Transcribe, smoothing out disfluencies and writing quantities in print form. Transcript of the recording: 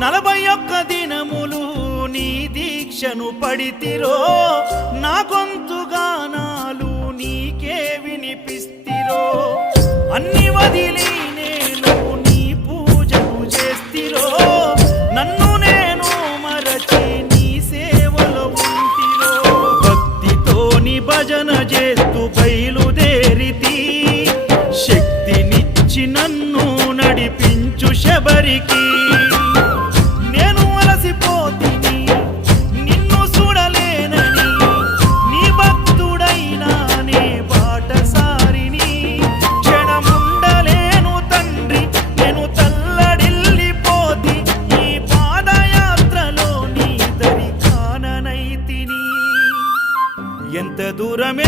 41 దినములు నీ దీక్షను పడితిరో, నా గొంతు గానాలు నీకే వినిపిస్తిరో. అన్ని వదిలి నేను నీ పూజను చేస్తిరో, నన్ను నేను మరచి నీ సేవలో ఉంటిరో. భక్తితోని భజన చేస్తూ బయలుదేరితి, శక్తినిచ్చి నన్ను నడిపించు శబరికి. నేను అలసిపోతిని నిన్ను చూడలేనని, నీ భక్తుడైనా నే బాటసారిని. క్షణముండలేను తండ్రి, నేను తల్లడిల్లిపోతి, ఈ పాదయాత్రలో నీ దరి కాననైతిని. ఎంత దూరం